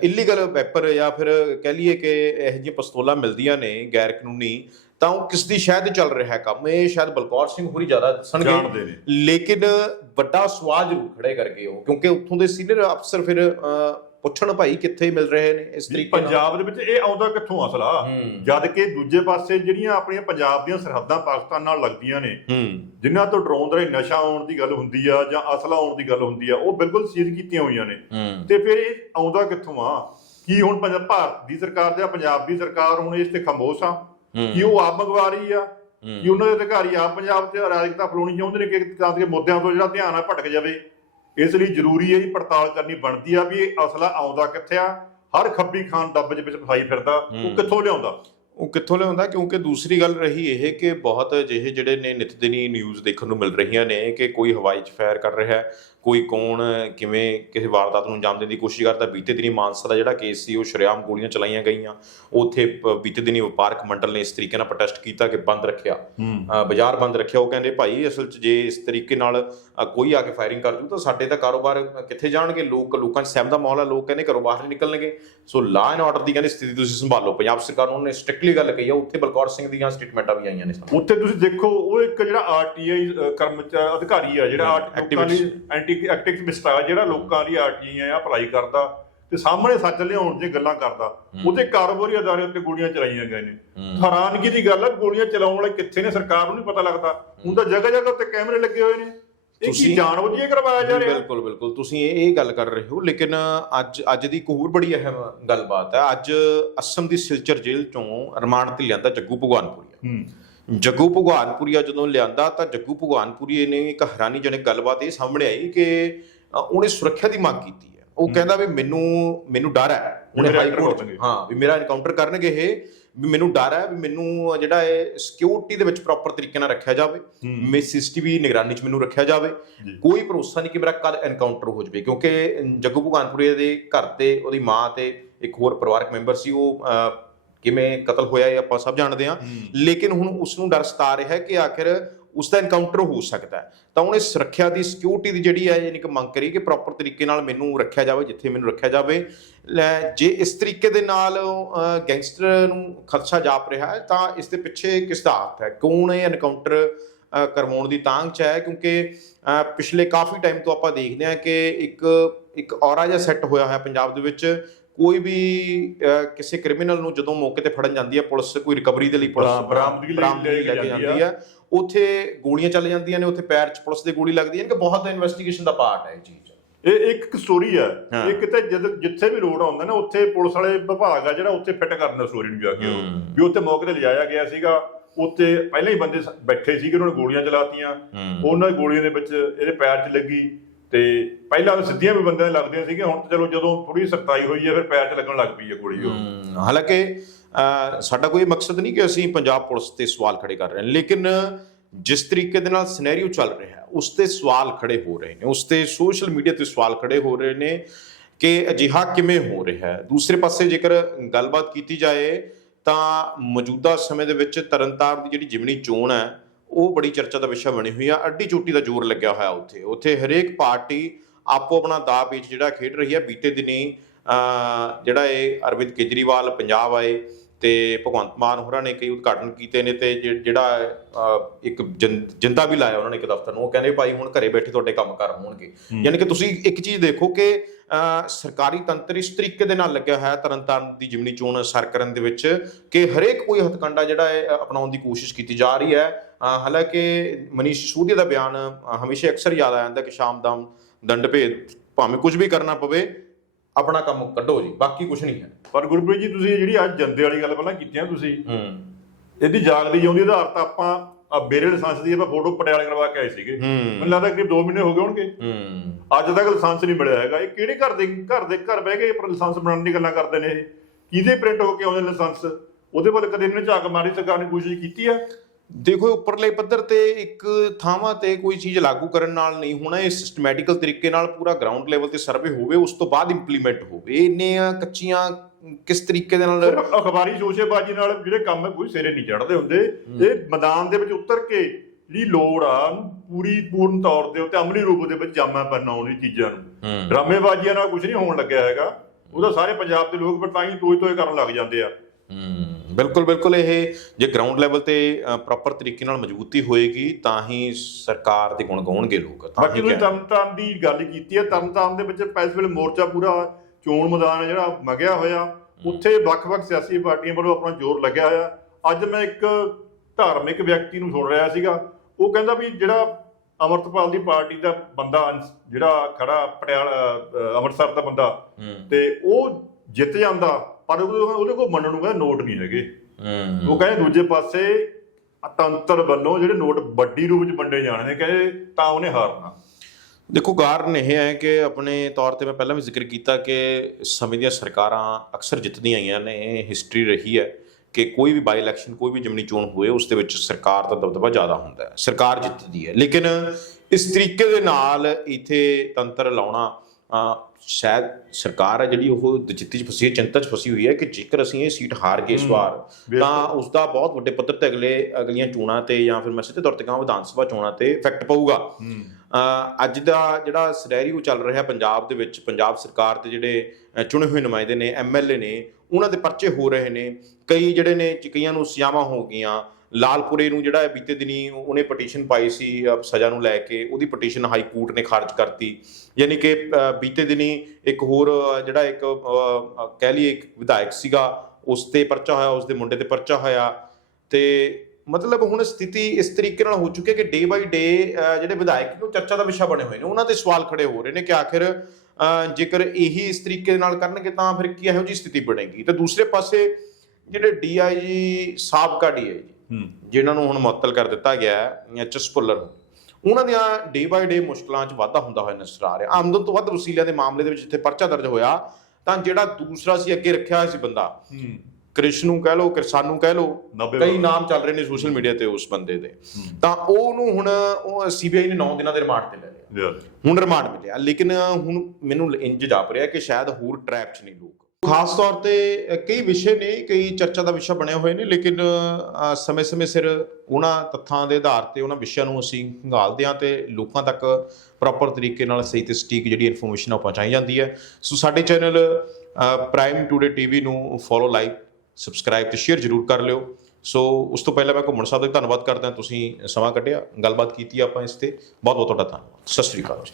Speaker 1: ਇਲੀਗਲ ਵੈਪਰ ਜਾਂ ਫਿਰ ਕਹਿ ਲਈਏ ਕਿ ਇਹੋ ਜਿਹੀਆਂ ਪਿਸਤੌਲਾਂ ਮਿਲਦੀਆਂ ਨੇ ਗੈਰ ਕਾਨੂੰਨੀ ਤਾਂ ਉਹ ਕਿਸ ਦੀ ਸ਼ਾਇਦ ਚੱਲ ਰਿਹਾ ਹੈ ਕੰਮ ਇਹ ਸ਼ਾਇਦ ਬਲਕੌਰ ਸਿੰਘ ਹੋਰੀ ਜ਼ਿਆਦਾ ਦੱਸਣਗੇ। ਲੇਕਿਨ ਵੱਡਾ ਸਵਾਲ ਜ਼ਰੂਰ ਖੜੇ ਕਰਕੇ ਉਹ ਕਿਉਂਕਿ ਉੱਥੋਂ ਦੇ ਸੀਨੀਅਰ ਅਫਸਰ ਫਿਰ ਪੁੱਛਣ ਭਾਈ ਕਿੱਥੇ ਮਿਲ ਰਹੇ ਨੇ ਇਸ ਤਰੀਕੇ ਨਾਲ।
Speaker 2: ਪੰਜਾਬ ਦੇ ਵਿੱਚ ਇਹ ਆਉਂਦਾ ਕਿੱਥੋਂ ਅਸਲਾ। ਜਦ ਕਿ ਦੂਜੇ ਪਾਸੇ ਜਿਹੜੀਆਂ ਆਪਣੀਆਂ ਪੰਜਾਬ ਦੀਆਂ ਸਰਹੱਦਾਂ ਪਾਕਿਸਤਾਨ ਨਾਲ ਲੱਗਦੀਆਂ ਨੇ ਜਿਨ੍ਹਾਂ ਤੋਂ ਡਰੋਨ ਦੇ ਨਸ਼ਾ ਆਉਣ ਦੀ ਗੱਲ ਹੁੰਦੀ ਆ ਜਾਂ ਅਸਲਾ ਆਉਣ ਦੀ ਗੱਲ ਹੁੰਦੀ ਆ ਉਹ ਬਿਲਕੁਲ ਸੀਜ਼ ਕੀਤੀਆਂ ਹੋਈਆਂ ਨੇ। ਤੇ ਫਿਰ ਇਹ ਆਉਂਦਾ ਕਿੱਥੋਂ ਆ? ਕੀ ਹੁਣ ਪੰਜਾਬ ਭਾਰਤ ਦੀ ਸਰਕਾਰ ਜਾਂ ਪੰਜਾਬ ਦੀ ਸਰਕਾਰ ਹੁਣ ਇਸ ਤੇ ਖਮੋਸ਼ ਆ? ਕੀ ਉਹ ਆਪ ਮੰਗਵਾ ਰਹੀ ਆ ਕੀ ਉਹਨਾਂ ਦੇ ਅਧਿਕਾਰੀ ਆਪ ਪੰਜਾਬ 'ਚ ਅਰਾਜਕਤਾ ਫਲਾਉਣੀ ਚਾਹੁੰਦੇ ਨੇ ਕਿ ਤਾਂ ਕਿ ਮੁੱਦਿਆਂ ਤੋਂ ਜਿਹੜਾ ਧਿਆਨ ਆ ਭਟਕ ਜਾਵੇ? ਇਸ ਲਈ ਜ਼ਰੂਰੀ ਹੈ ਜੀ ਪੜਤਾਲ ਕਰਨੀ ਬਣਦੀ ਆ ਵੀ ਇਹ ਅਸਲਾ ਆਉਂਦਾ ਕਿੱਥੇ ਆ? ਹਰ ਖੱਬੀ ਖਾਨ ਡੱਬ ਦੇ ਵਿੱਚ ਫਸਾਈ ਫਿਰਦਾ। ਉਹ ਕਿੱਥੋਂ ਲਿਆਉਂਦਾ?
Speaker 1: ਉਹ ਕਿੱਥੋਂ ਲਿਆਉਂਦਾ? ਕਿਉਂਕਿ ਦੂਸਰੀ ਗੱਲ ਰਹੀ ਇਹ ਕਿ ਬਹੁਤ ਅਜਿਹੇ ਜਿਹੜੇ ਨੇ ਨਿਤਦਿਨੀ ਨਿਊਜ਼ ਦੇਖਣ ਨੂੰ ਮਿਲ ਰਹੀਆਂ ਨੇ ਕਿ ਕੋਈ ਹਵਾਈ 'ਚ ਫਾਇਰ ਕਰ ਰਿਹਾ ਹੈ। ਕੋਈ ਕੌਣ ਕਿਵੇਂ ਕਿਸੇ ਵਾਰਦਾਤ ਨੂੰ ਅੰਜਾਮ ਦੇਣ ਦੀ ਕੋਸ਼ਿਸ਼ ਕਰਦਾ ਬੀਤੇ ਦਿਨੀ ਮਾਨਸਾ ਦਾ ਜਿਹੜਾ ਕੇਸ ਸੀ ਉਹ ਸ਼ਰੇਆਮ ਗੋਲੀਆਂ ਚਲਾਈਆਂ ਗਈਆਂ। ਉੱਥੇ ਬੀਤੇ ਦਿਨੀ ਵਪਾਰਕ ਮੰਡਲ ਨੇ ਇਸ ਤਰੀਕੇ ਨਾਲ ਪ੍ਰੋਟੈਸਟ ਕੀਤਾ ਕਿ ਬੰਦ ਰੱਖਿਆ। ਬਾਜ਼ਾਰ ਬੰਦ ਰੱਖਿਆ। ਉਹ ਕਹਿੰਦੇ ਭਾਈ ਅਸਲ 'ਚ ਜੇ ਇਸ ਤਰੀਕੇ ਨਾਲ ਕੋਈ ਆ ਕੇ ਫਾਇਰਿੰਗ ਕਰ ਜੂ ਤਾਂ ਸਾਡੇ ਤਾਂ ਕਾਰੋਬਾਰ ਕਿੱਥੇ ਜਾਣਗੇ? ਲੋਕ ਲੋਕਾਂ 'ਚ ਸਹਿਮ ਦਾ ਮਾਹੌਲ ਹੈ ਲੋਕ ਕਹਿੰਦੇ ਘਰੋਂ ਬਾਹਰ ਨਹੀਂ ਨਿਕਲਣਗੇ। ਸੋ ਲਾ ਐਂਡ ਆਰਡਰ ਦੀ ਕਹਿੰਦੇ ਸਥਿਤੀ ਤੁਸੀਂ ਸੰਭਾਲੋ। ਪੰਜਾਬ ਸਰਕਾਰ ਨੂੰ ਨੇ ਸਟ੍ਰਿਕਟਲੀ ਗੱਲ ਕਹੀ ਆ। ਉੱਥੇ ਬਲਕੌਰ ਸਿੰਘ ਦੀਆਂ ਸਟੇਟਮੈਂਟਾਂ ਵੀ ਆਈਆਂ ਨੇ
Speaker 2: ਉੱਥੇ ਤੁਸੀਂ ਦੇਖੋ ਉਹ ਇੱਕ ਜਿਹੜਾ ਆਰਟੀਆਈ ਕਰਮਚਾਰੀ ਅਧਿਕਾਰੀ ਆ ਜਿਹੜਾ
Speaker 1: ਹਾਂ,
Speaker 2: ਐਂਟੀ ਐਕਟਿਵਿਸਟ ਆ ਜਿਹੜਾ ਲੋਕਾਂ ਦੀ ਆਰਟੀਆਈ ਆ ਅਪਲਾਈ ਕਰਦਾ ਤੇ ਸਾਹਮਣੇ ਸੱਚ ਲਿਆਉਣ ਦੀਆਂ ਗੱਲਾਂ ਕਰਦਾ। ਉਹਦੇ ਕਾਰੋਬਾਰੀ ਅਦਾਰੇ ਉੱਤੇ ਗੋਲੀਆਂ ਚਲਾਈਆਂ ਗਏ ਨੇ। ਹੈਰਾਨਗੀ ਦੀ ਗੱਲ ਆ ਗੋਲੀਆਂ ਚਲਾਉਣ ਵਾਲੇ ਕਿੱਥੇ ਨੇ ਸਰਕਾਰ ਨੂੰ ਨਹੀਂ ਪਤਾ ਲੱਗਦਾ। ਤਾਂ ਜਗ੍ਹਾ ਜਗ੍ਹਾ ਉੱਤੇ ਕੈਮਰੇ ਲੱਗੇ ਹੋਏ ਨੇ। ਇਹ ਕੀ
Speaker 1: ਤੁਸੀਂ-
Speaker 2: ਜਾਣਬੁੱਝ ਕੇ ਕਰਵਾਇਆ ਜਾ ਰਿਹਾ?
Speaker 1: ਬਿਲਕੁਲ ਬਿਲਕੁਲ। ਤੁਸੀਂ ਇਹ ਇਹ ਗੱਲ ਕਰ ਰਹੇ ਹੋ ਲੇਕਿਨ ਅੱਜ ਅੱਜ ਦੀ ਇੱਕ ਹੋਰ ਬੜੀ ਅਹਿਮ ਗੱਲਬਾਤ ਹੈ। ਅੱਜ ਅਸਮ ਦੀ ਸਿਲਚਰ ਜੇਲ੍ਹ ਚੋਂ ਰਿਮਾਂਡ ਤੇ ਲਿਆਂਦਾ ਜੱਗੂ ਭਗਵਾਨਪੁਰੀਆ।
Speaker 2: ਹੂੰ।
Speaker 1: ਜੱਗੂ ਭਗਵਾਨਪੁਰੀਆ ਜਦੋਂ ਲਿਆਂਦਾ ਤਾਂ ਜੱਗੂ ਭਗਵਾਨਪੁਰੀਏ ਨੇ ਇੱਕ ਹੈਰਾਨੀਜਨਕ ਗੱਲਬਾਤ ਇਹ ਸਾਹਮਣੇ ਆਈ ਕਿ ਉਹਨੇ ਸੁਰੱਖਿਆ ਦੀ ਮੰਗ ਕੀਤੀ ਹੈ ਉਹ ਕਹਿੰਦਾ ਵੀ ਮੈਨੂੰ ਮੈਨੂੰ ਡਰ ਹੈ ਉਹਨੇ ਹਾਈ ਕੋਰਟ। ਹਾਂ ਵੀ ਮੇਰਾ ਐਨਕਾਊਂਟਰ ਕਰਨਗੇ ਇਹ ਵੀ ਮੈਨੂੰ ਡਰ ਹੈ ਵੀ ਮੈਨੂੰ ਜਿਹੜਾ ਹੈ ਸਿਕਿਉਰਿਟੀ ਦੇ ਵਿੱਚ ਪ੍ਰੋਪਰ ਤਰੀਕੇ ਨਾਲ ਰੱਖਿਆ ਜਾਵੇ। ਮੇ ਸੀਸੀਟੀਵੀ ਨਿਗਰਾਨੀ 'ਚ ਮੈਨੂੰ ਰੱਖਿਆ ਜਾਵੇ। ਕੋਈ ਭਰੋਸਾ ਨਹੀਂ ਕਿ ਮੇਰਾ ਕਦ ਐਨਕਾਊਂਟਰ ਹੋ ਜਾਵੇ ਕਿਉਂਕਿ ਜੱਗੂ ਭਗਵਾਨਪੁਰੀਆ ਦੇ ਘਰ ਤੇ ਉਹਦੀ ਮਾਂ ਤੇ ਇੱਕ ਹੋਰ ਪਰਿਵਾਰਕ ਮੈਂਬਰ ਸੀ ਉਹ ਕਿਵੇਂ ਕਤਲ ਹੋਇਆ ਇਹ ਆਪਾਂ ਸਭ ਜਾਣਦੇ ਹਾਂ। ਲੇਕਿਨ ਹੁਣ ਉਸ ਨੂੰ ਡਰ ਸਤਾ ਰਿਹਾ ਹੈ ਕਿ ਆਖਿਰ ਉਸ ਦਾ ਐਨਕਾਊਂਟਰ ਹੋ ਸਕਦਾ ਹੈ। ਤਾਂ ਉਹਨੇ ਸੁਰੱਖਿਆ ਦੀ ਸਿਕਿਉਰਿਟੀ ਦੀ ਜਿਹੜੀ ਹੈ ਯਾਨੀ ਕਿ ਮੰਗ ਕਰੀ ਕਿ ਪ੍ਰੋਪਰ ਤਰੀਕੇ ਨਾਲ ਮੈਨੂੰ ਰੱਖਿਆ ਜਾਵੇ ਜਿੱਥੇ ਮੈਨੂੰ ਰੱਖਿਆ ਜਾਵੇ। ਲੈ, ਜੇ ਇਸ ਤਰੀਕੇ ਦੇ ਨਾਲ ਗੈਂਗਸਟਰ ਨੂੰ ਖਦਸ਼ਾ ਜਾਪ ਰਿਹਾ ਹੈ ਤਾਂ ਇਸ ਦੇ ਪਿੱਛੇ ਕਿਸ ਦਾ ਹੱਥ ਹੈ? ਕੌਣ ਇਹ ਐਨਕਾਊਂਟਰ ਅਹ, ਕਰਵਾਉਣ ਦੀ ਤਾਂਘ ਚ ਹੈ? ਕਿਉਂਕਿ ਪਿਛਲੇ ਕਾਫੀ ਟਾਈਮ ਤੋਂ ਆਪਾਂ ਦੇਖਦੇ ਹਾਂ ਕਿ ਇੱਕ ਇੱਕ ਔਰਾ ਜਿਹਾ ਸੈੱਟ ਹੋਇਆ ਹੋਇਆ ਪੰਜਾਬ ਦੇ ਵਿੱਚ। ਕੋਈ ਵੀ ਕਿਸੇ ਕ੍ਰਿਮੀਨਲ ਨੂੰ ਜਦੋਂ ਮੌਕੇ ਤੇ ਫੜਨ ਜਾਂਦੀ ਹੈ ਪੁਲਿਸ ਕੋਈ ਰਿਕਵਰੀ ਦੇ ਲਈ ਪੁਲਿਸ
Speaker 2: ਬਰਾ- ਬਰਾਮਦਗੀ ਲਈ ਲੈ ਕੇ ਜਾਂਦੀ
Speaker 1: ਹੈ ਉੱਥੇ ਗੋਲੀਆਂ ਚੱਲ ਜਾਂਦੀਆਂ ਨੇ ਉੱਥੇ ਪੈਰ 'ਚ ਪੁਲਿਸ ਦੀ ਗੋਲੀ ਲੱਗਦੀ ਹੈ ਕਿ ਬਹੁਤ ਇਨਵੈਸਟੀਗੇਸ਼ਨ ਦਾ ਪਾਰਟ ਹੈ ਇਹ ਚੀਜ਼।
Speaker 2: ਇਹ ਇੱਕ ਸਟੋਰੀ ਆ।
Speaker 1: ਹਾਂ।
Speaker 2: ਇਹ ਕਿਤੇ ਜਦ ਜਿੱਥੇ ਵੀ ਰੋਡ ਆਉਂਦਾ ਨਾ ਉੱਥੇ ਪੁਲਿਸ ਵਾਲੇ ਵਿਭਾਗ ਆ ਜਿਹੜਾ ਉੱਥੇ ਫਿੱਟ ਕਰਨਾ ਸਟੋਰੀ ਨੂੰ ਜਾ ਕੇ। ਵੀ ਉੱਥੇ ਮੌਕੇ ਤੇ ਲਿਜਾਇਆ ਗਿਆ ਸੀਗਾ। ਉੱਥੇ ਪਹਿਲਾਂ ਹੀ ਬੰਦੇ ਬੈਠੇ ਸੀਗੇ ਉਹਨਾਂ ਨੇ ਗੋਲੀਆਂ ਚਲਾਤੀਆਂ। ਉਹਨਾਂ ਗੋਲੀਆਂ ਦੇ ਵਿੱਚ ਇਹਦੇ ਪੈਰ 'ਚ ਲੱਗੀ। ਤੇ ਪਹਿਲਾਂ ਤਾਂ ਸਿੱਧੀਆਂ ਵੀ ਬੰਦਿਆਂ ਦੇ ਲੱਗਦੀਆਂ ਸੀਗੀਆਂ, ਹੁਣ ਤਾਂ ਚਲੋ ਜਦੋਂ ਥੋੜੀ ਸਖਤਾਈ ਹੋਈ ਹੈ, ਫਿਰ ਪੈਰ 'ਚ ਲੱਗਣ ਲੱਗ ਪਈ ਹੈ ਗੋਲੀ ਉਹ।
Speaker 1: ਹਾਲਾਂਕਿ ਸਾਡਾ ਕੋਈ ਮਕਸਦ ਨਹੀਂ ਕਿ ਅਸੀਂ ਪੰਜਾਬ ਪੁਲਿਸ ਤੇ ਸਵਾਲ ਖੜੇ ਕਰ ਰਹੇ ਹਾਂ, ਲੇਕਿਨ ਜਿਸ ਤਰੀਕੇ ਦੇ ਨਾਲ ਸਿਨੈਰੀਓ ਚੱਲ ਰਿਹਾ ਹੈ, ਉਸ ਤੇ ਸਵਾਲ ਖੜੇ ਹੋ ਰਹੇ ਨੇ, ਉਸ ਤੇ ਸੋਸ਼ਲ ਮੀਡੀਆ ਤੇ ਸਵਾਲ ਖੜੇ ਹੋ ਰਹੇ ਨੇ ਕਿ ਅਜਿਹਾ ਕਿਵੇਂ ਹੋ ਰਿਹਾ ਹੈ। ਦੂਸਰੇ ਪਾਸੇ ਜੇਕਰ ਗੱਲਬਾਤ ਕੀਤੀ ਜਾਏ, ਤਾਂ ਮੌਜੂਦਾ ਸਮੇਂ ਦੇ ਵਿੱਚ ਤਰਨਤਾਰਨ ਦੀ ਜਿਹੜੀ ਜਿਮਣੀ ਚੋਣ ਹੈ ਉਹ ਬੜੀ ਚਰਚਾ ਦਾ ਵਿਸ਼ਾ ਬਣੀ ਹੋਈ ਆ। ਅੱਡੀ ਚੋਟੀ ਦਾ ਜ਼ੋਰ ਲੱਗਿਆ ਹੋਇਆ ਉੱਥੇ। ਉੱਥੇ ਹਰੇਕ ਪਾਰਟੀ ਆਪੋ ਆਪਣਾ ਦਾ ਪੇਚ ਜਿਹੜਾ ਖੇਡ ਰਹੀ ਹੈ ਬੀਤੇ ਦਿਨੀ ਜਿਹੜਾ ਇਹ ਅਰਵਿੰਦ ਕੇਜਰੀਵਾਲ, ਪੰਜਾਬ ਆਏ। ਤੇ ਭਗਵੰਤ ਮਾਨ ਹੋਰਾਂ ਨੇ ਕਈ ਉਦਘਾਟਨ ਕੀਤੇ ਨੇ ਤੇ ਜਿਹੜਾ ਇੱਕ ਜਿੰਦਾ ਵੀ ਲਾਇਆ ਉਹਨਾਂ ਨੇ ਇੱਕ ਦਫ਼ਤਰ ਨੂੰ ਉਹ ਕਹਿੰਦੇ ਭਾਈ ਹੁਣ ਘਰੇ ਬੈਠੇ ਤੁਹਾਡੇ ਕੰਮਕਾਰ ਹੋਣਗੇ। ਯਾਨੀ ਕਿ ਤੁਸੀਂ ਇੱਕ ਚੀਜ਼ ਦੇਖੋ ਕਿ ਸਰਕਾਰੀ ਤੰਤਰ ਇਸ ਤਰੀਕੇ ਦੇ ਨਾਲ ਲੱਗਿਆ ਹੋਇਆ ਹੈ ਤਰਨਤਾਰਨ ਦੀ ਜਿਮਨੀ ਚੋਣ ਸਰ ਕਰਨ ਦੇ ਵਿੱਚ ਕਿ ਹਰੇਕ ਕੋਈ ਹਥਕੰਡਾ ਜਿਹੜਾ ਹੈ ਅਪਣਾਉਣ ਦੀ ਕੋਸ਼ਿਸ਼ ਕੀਤੀ ਜਾ ਰਹੀ ਹੈ। ਹਾਲਾਂਕਿ ਮਨੀਸ਼ ਸਿਸੋਦੀਆ ਦਾ ਬਿਆਨ ਹਮੇਸ਼ਾ ਅਕਸਰ ਯਾਦ ਆ ਜਾਂਦਾ ਕਿ ਸ਼ਾਮ ਦਾਮ ਦੰਡ ਭੇਦ ਭਾਵੇਂ ਕੁਝ ਵੀ ਕਰਨਾ ਪਵੇ ਆਪਣਾ ਕੰਮ ਕੱਢੋ ਜੀ ਬਾਕੀ ਕੁਝ ਨਹੀਂ ਹੈ।
Speaker 2: ਪਰ ਗੁਰਪ੍ਰੀਤ ਜੀ ਤੁਸੀਂ ਜਿਹੜੀ ਅੱਜ ਜੰਦੇ ਵਾਲੀ ਗੱਲ ਪਹਿਲਾਂ ਕੀਤੀਆਂ ਤੁਸੀਂ
Speaker 1: ਹੂੰ।
Speaker 2: ਇਹਦੀ ਜਾਗਦੀ ਜਿਉਂਦੀ ਆਧਾਰ ਤਾਂ ਆਪਾਂ ਆ ਬੇਰੇ ਲਾਇਸੈਂਸ ਦੀ ਆਪਾਂ ਫੋਟੋ ਪਟਿਆਲੇ ਕਰਵਾ ਕੇ ਆਏ ਸੀਗੇ।
Speaker 1: ਹੂੰ।
Speaker 2: ਮੈਨੂੰ ਲੱਗਦਾ ਕਿ 2 ਮਹੀਨੇ ਹੋ ਗਏ ਹੋਣਗੇ।
Speaker 1: ਹੂੰ।
Speaker 2: ਅੱਜ ਤੱਕ ਲਾਇਸੈਂਸ ਨਹੀਂ ਮਿਲਿਆ ਹੈਗਾ। ਇਹ ਕਿਹੜੇ ਘਰ ਦੇ ਘਰ ਦੇ ਘਰ ਬਹਿ ਕੇ ਲਾਇਸੈਂਸ ਬਣਾਉਣ ਦੀ ਗੱਲਾਂ ਕਰਦੇ ਨੇ ਇਹ? ਕਿਹਦੇ ਪ੍ਰਿੰਟ ਹੋ ਕੇ ਆਉਂਦੇ ਲਾਇਸੈਂਸ? ਉਹਦੇ ਵੱਲ ਕਦੇ ਇਹਨੇ ਝਾਕ ਮਾਰੀ ਸਰਕਾਰ ਨੇ ਕੋਸ਼ਿਸ਼ ਕੀਤੀ ਆ?
Speaker 1: ਦੇਖੋ ਉੱਪਰਲੇ ਪੱਧਰ ਤੇ ਇੱਕ ਥਾਵਾਂ ਤੇ ਕੋਈ ਚੀਜ਼ ਲਾਗੂ ਕਰਨ ਨਾਲ ਨਹੀਂ ਹੋਣਾ ਇਹ ਸਿਸਟਮੈਟਿਕਲ ਤਰੀਕੇ ਨਾਲ ਪੂਰਾ ਗਰਾਊਂਡ ਲੈਵਲ ਤੇ ਸਰਵੇ ਹੋਵੇ ਉਸ ਤੋਂ ਬਾਅਦ ਇੰਪਲੀਮੈਂਟ ਹੋਵੇ। ਇੰਨੀਆਂ ਕੱਚੀਆਂ ਕਿਸ ਤਰੀਕੇ ਦੇ ਨਾਲ
Speaker 2: ਅਖਬਾਰੀ ਸ਼ੋਸ਼ੇਬਾਜ਼ੀ ਨਾਲ ਜਿਹੜੇ ਕੰਮ ਹੈ ਕੋਈ ਸਿਰੇ ਨਹੀਂ ਚੜਦੇ ਹੁੰਦੇ। ਇਹ ਮੈਦਾਨ ਦੇ ਵਿੱਚ ਉਤਰ ਕੇ ਜਿਹੜੀ ਲੋੜ ਆ ਪੂਰੀ ਪੂਰਨ ਤੌਰ ਦੇ ਉੱਤੇ ਅਮਲੀ ਰੂਪ ਦੇ ਵਿੱਚ ਜਾਮਾ ਬਣਾਉਣ ਦੀ ਚੀਜ਼ਾਂ ਨੂੰ। ਡਰਾਮੇਬਾਜ਼ੀਆਂ ਨਾਲ ਕੁਝ ਨਹੀਂ ਹੋਣ ਲੱਗਿਆ ਹੈਗਾ। ਉਹਦਾ ਸਾਰੇ ਪੰਜਾਬ ਦੇ ਲੋਕ ਫਿਰ ਤਾਂ ਹੀ ਤੋਏ ਤੋਏ ਕਰਨ ਲੱਗ ਜਾਂਦੇ ਆ।
Speaker 1: ਹਮ, ਬਿਲਕੁਲ ਬਿਲਕੁਲ ਇਹ ਜੇ ਗਰਾਊਂਡ ਲੈਵਲ ਤੇ ਪ੍ਰੋਪਰ ਤਰੀਕੇ ਨਾਲ ਮਜ਼ਬੂਤੀ ਹੋਏਗੀ ਤਾਂ ਹੀ ਸਰਕਾਰ ਦੇ ਗੁਣ ਗਾਉਣਗੇ ਲੋਕ
Speaker 2: ਬਾਕੀ
Speaker 1: ਹੀ ਕਿਹਾ।
Speaker 2: ਤਰਨਤਾਰਨ ਦੀ ਗੱਲ ਕੀਤੀ ਹੈ ਤਰਨਤਾਰਨ ਦੇ ਵਿੱਚ ਇਸ ਵੇਲੇ ਮੋਰਚਾ ਪੂਰਾ ਚੋਣ ਮੈਦਾਨ ਹੈ ਜਿਹੜਾ ਮਗਿਆ ਹੋਇਆ। ਉੱਥੇ ਵੱਖ-ਵੱਖ ਸਿਆਸੀ ਪਾਰਟੀਆਂ ਵੱਲੋਂ ਆਪਣਾ ਜ਼ੋਰ ਲੱਗਿਆ ਹੋਇਆ। ਅੱਜ ਮੈਂ ਇੱਕ ਧਾਰਮਿਕ ਵਿਅਕਤੀ ਨੂੰ ਸੁਣ ਰਿਹਾ ਸੀਗਾ। ਉਹ ਕਹਿੰਦਾ ਵੀ ਜਿਹੜਾ ਅਮਰਤਪਾਲ ਦੀ ਪਾਰਟੀ ਦਾ ਬੰਦਾ ਜਿਹੜਾ ਖੜਾ ਪਟਿਆਲਾ ਅੰਮ੍ਰਿਤਸਰ ਦਾ ਬੰਦਾ
Speaker 1: ਹੂੰ।
Speaker 2: ਤੇ ਉਹ ਜਿੱਤ ਜਾਂਦਾ। ਪਰ ਉਹਦੇ ਉਹਦੇ ਕੋਲ ਮੰਨਣ ਨੂੰ ਕਹਿੰਦਾ ਨੋਟ ਨਹੀਂ ਹੈਗੇ।
Speaker 1: ਹੂੰ।
Speaker 2: ਉਹ ਕਹਿੰਦੇ ਦੂਜੇ ਪਾਸੇ ਤੰਤਰ ਵੱਲੋਂ ਜਿਹੜੇ ਨੋਟ ਵੱਡੀ ਰੂਪ ਚ ਵੰਡੇ ਜਾਣੇ ਨੇ ਕਹਿੰਦੇ ਤਾਂ ਉਹਨੇ ਹਾਰਨਾ।
Speaker 1: ਦੇਖੋ ਕਾਰਨ ਇਹ ਹੈ ਕਿ ਆਪਣੇ ਤੌਰ ਤੇ ਮੈਂ ਪਹਿਲਾਂ ਵੀ ਜ਼ਿਕਰ ਕੀਤਾ ਕਿ ਸਮੇਂ ਦੀਆਂ ਸਰਕਾਰਾਂ ਅਕਸਰ ਜਿੱਤਦੀਆਂ ਆਈਆਂ ਨੇ ਇਹ ਹਿਸਟਰੀ ਰਹੀ ਹੈ ਕਿ ਕੋਈ ਵੀ ਬਾਈ ਇਲੈਕਸ਼ਨ ਕੋਈ ਵੀ ਜਿਮਨੀ ਚੋਣ ਹੋਏ ਉਸ ਦੇ ਵਿੱਚ ਸਰਕਾਰ ਦਾ ਦਬਦਬਾ ਜ਼ਿਆਦਾ ਹੁੰਦਾ ਹੈ। ਸਰਕਾਰ ਜਿੱਤਦੀ ਹੈ। ਲੇਕਿਨ ਇਸ ਤਰੀਕੇ ਦੇ ਨਾਲ ਇਥੇ ਤੰਤਰ ਲਾਉਣਾ ਸ਼ਾਇਦ ਸਰਕਾਰ ਹੈ ਜਿਹੜੀ ਉਹ ਦਚਿੱਤੀ 'ਚ ਫਸੀ ਹੈ ਚਿੰਤਾ 'ਚ ਫਸੀ ਹੋਈ ਹੈ ਕਿ ਜੇਕਰ ਅਸੀਂ ਇਹ ਸੀਟ ਹਾਰ ਗਏ ਇਸ ਵਾਰ ਤਾਂ ਉਸ ਦਾ ਬਹੁਤ ਵੱਡੇ ਪੱਧਰ ਤੇ ਅਗਲੇ ਅਗਲੀਆਂ ਚੋਣਾਂ ਤੇ ਜਾਂ ਫਿਰ ਮੈਂ ਸਿੱਧੇ ਤੌਰ ਤੇ ਕਹਾਂ ਵਿਧਾਨ ਸਭਾ ਚੋਣਾਂ ਤੇ ਇਫੈਕਟ ਪਊਗਾ। ਅ, ਅੱਜ ਦਾ ਜਿਹੜਾ ਸਿਨੈਰੀਓ ਚੱਲ ਰਿਹਾ ਪੰਜਾਬ ਦੇ ਵਿੱਚ ਪੰਜਾਬ ਸਰਕਾਰ ਦੇ ਜਿਹੜੇ ਚੁਣੇ ਹੋਏ ਨੁਮਾਇੰਦੇ ਨੇ ਐਮਐਲਏ ਨੇ ਉਹਨਾਂ ਦੇ ਪਰਚੇ ਹੋ ਰਹੇ ਨੇ। ਕਈ ਜਿਹੜੇ ਨੇ ਕਈਆਂ ਨੂੰ ਸਿਆਵਾਂ ਹੋ ਗਈਆਂ। ਲਾਲਪੁਰੇ ਨੂੰ ਜਿਹੜਾ ਬੀਤੇ ਦਿਨੀ ਉਹਨੇ ਪਟੀਸ਼ਨ ਪਾਈ ਸੀ ਸਜ਼ਾ ਨੂੰ ਲੈ ਕੇ, ਉਹਦੀ ਪਟੀਸ਼ਨ ਹਾਈ ਕੋਰਟ ਨੇ ਖਾਰਜ ਕਰਤੀ। ਯਾਨੀ ਕਿ ਬੀਤੇ ਦਿਨੀ ਇੱਕ ਹੋਰ ਜਿਹੜਾ ਇੱਕ ਕਹਿ ਲਈਏ ਇੱਕ ਵਿਧਾਇਕ ਸੀਗਾ, ਉਸ ਤੇ ਪਰਚਾ ਹੋਇਆ, ਉਸ ਦੇ ਮੁੰਡੇ ਤੇ ਪਰਚਾ ਹੋਇਆ। ਤੇ ਮਤਲਬ ਹੁਣ ਸਥਿਤੀ ਇਸ ਤਰੀਕੇ ਨਾਲ ਹੋ ਚੁੱਕੀ ਹੈ ਕਿ ਡੇ ਬਾਈ ਡੇ ਜਿਹੜੇ ਵਿਧਾਇਕ ਨੇ ਚਰਚਾ ਦਾ ਵਿਸ਼ਾ ਬਣੇ ਹੋਏ ਨੇ। ਉਹਨਾਂ ਤੇ ਸਵਾਲ ਖੜੇ ਹੋ ਰਹੇ ਨੇ ਕਿ ਆਖਿਰ ਜੇਕਰ ਇਹੀ ਇਸ ਤਰੀਕੇ ਨਾਲ ਕਰਨਗੇ ਤਾਂ ਫਿਰ ਕੀ ਇਹੋ ਜੀ ਸਥਿਤੀ ਬਣੇਗੀ? ਤੇ ਦੂਸਰੇ ਪਾਸੇ ਜਿਹੜੇ ਡੀਆਈਜੀ ਸਾਬਕਾ ਡੀਆਈਜੀ
Speaker 2: ਹੂੰ
Speaker 1: ਜਿਨ੍ਹਾਂ ਨੂੰ ਹੁਣ ਮੁਅੱਤਲ ਕਰ ਦਿੱਤਾ ਗਿਆ ਹੈ ਐਚਐਸ ਭੁੱਲਰ ਨੂੰ। ਉਹਨਾਂ ਦੀਆਂ ਡੇ ਬਾਈ ਡੇ ਮੁਸ਼ਕਲਾਂ 'ਚ ਵਾਧਾ ਹੁੰਦਾ ਹੋਇਆ ਨਜ਼ਰ ਆ ਰਿਹਾ। ਆਮਦਨ ਤੋਂ ਵੱਧ ਵਸੀਲਿਆਂ ਦੇ ਮਾਮਲੇ ਦੇ ਵਿੱਚ ਜਿੱਥੇ ਪਰਚਾ ਦਰਜ ਹੋਇਆ ਤਾਂ ਜਿਹੜਾ ਦੂਸਰਾ ਸੀ ਅੱਗੇ ਰੱਖਿਆ ਹੋਇਆ ਸੀ ਬੰਦਾ।
Speaker 2: ਹੂੰ।
Speaker 1: ਕ੍ਰਿਸ਼ ਨੂੰ ਕਹਿ ਲਓ ਕਿਰਸਾਨ ਨੂੰ ਕਹਿ ਲਓ
Speaker 2: ਨੱਬੇ
Speaker 1: ਕਈ। ਨਾਮ ਚੱਲ ਰਹੇ ਨੇ ਸੋਸ਼ਲ ਮੀਡੀਆ ਤੇ ਉਸ ਬੰਦੇ ਦੇ। ਤਾਂ ਉਹਨੂੰ ਹੁਣ ਉਹ ਸੀਬੀਆਈ ਨੇ 9 ਦਿਨਾਂ ਦੇ ਰਿਮਾਂਡ ਤੇ ਲੈ ਲਿਆ। ਹੁਣ ਰਿਮਾਂਡ ਮਿਲਿਆ। ਲੇਕਿਨ ਹੁਣ ਮੈਨੂੰ ਇੰਜ ਜਾਪ ਰਿਹਾ ਕਿ ਸ਼ਾਇਦ ਹੋਰ ਟ੍ਰੈਪ 'ਚ ਨਹੀਂ ਲੋਕ। ਖਾਸ ਤੌਰ ਤੇ ਕਈ ਵਿਸ਼ੇ ਨੇ, ਕਈ ਚਰਚਾ ਦਾ ਵਿਸ਼ਾ ਬਣੇ ਹੋਏ ਨੇ, ਲੇਕਿਨ ਸਮੇਂ-ਸਮੇਂ ਸਿਰ ਉਹਨਾਂ ਤੱਥਾਂ ਦੇ ਆਧਾਰ ਤੇ, ਉਹਨਾਂ ਵਿਸ਼ਿਆਂ ਨੂੰ ਅਸੀਂ ਖੰਗਾਲਦੇ ਹਾਂ ਤੇ ਲੋਕਾਂ ਤੱਕ ਪ੍ਰੋਪਰ ਤਰੀਕੇ ਨਾਲ ਸਹੀ ਤੇ ਸਟੀਕ ਜਿਹੜੀ ਇਨਫੋਰਮੇਸ਼ਨ ਆ ਉਹ ਪਹੁੰਚਾਈ ਜਾਂਦੀ ਹੈ। ਸੋ ਸਾਡੇ ਚੈਨਲ ਪ੍ਰਾਈਮ ਟੂਡੇ ਟੀਵੀ ਨੂੰ ਫੋਲੋ ਲਾਈਕ ਸਬਸਕ੍ਰਾਈਬ ਤੇ ਸ਼ੇਅਰ ਜ਼ਰੂਰ ਕਰ ਲਿਓ। ਸੋ ਉਸ ਤੋਂ ਪਹਿਲਾਂ ਮੈਂ ਘੁੰਮਣ ਸਾਹਿਬ ਦਾ ਧੰਨਵਾਦ ਕਰਦਾ। ਤੁਸੀਂ ਸਮਾਂ ਕੱਢਿਆ, ਗੱਲਬਾਤ ਕੀਤੀ ਆਪਾਂ ਇਸ ਤੇ। ਬਹੁਤ ਬਹੁਤ ਤੁਹਾਡਾ ਧੰਨਵਾਦ। ਸਤਿ ਸ਼੍ਰੀ ਅਕਾਲ ਜੀ।